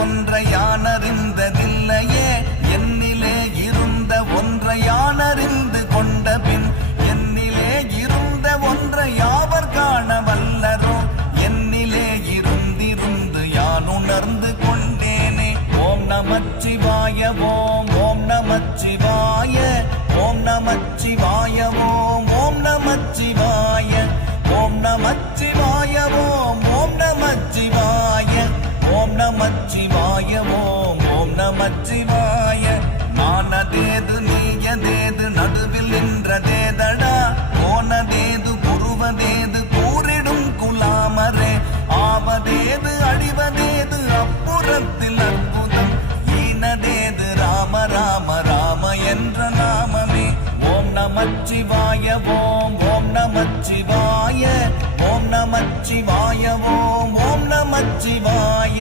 ஒன்றை யானறிந்ததில்லையே என்னிலே இருந்த ஒன்றை யானறிந்து கொண்ட பின் என்னிலே இருந்த ஒன்றை யாவர் காண வல்லரோ என்னிலே இருந்திருந்து யான் உணர்ந்து கொண்டேனே. ஓம் நமச்சிவாய ஓம் ஓம் நமச்சிவாய ஓம் நமச்சிவாய ஓம் ஓம் நமச்சிவாய ஓம் நமச்சிவாய ஓம் ஓம் நமச்சிவாய ஓம் நமச்சிவாய ஓம் ஓம் நமச்சிவாய. நானதேது நீயதேது நடுவில் நின்றதேதடா போனதேது புருவதேது கூறிடும் குலாமரே ஆவதேது அழிவதேது அப்புறத்தில் அற்புதம் ஈனதேது ராம ராம ராம என்ற நாமமே. ஓம் நமச்சிவாய ஓம் ஓம் நமச்சிவாய ஓம் நமச்சிவாய ஓம் ஓம் நமச்சிவாய.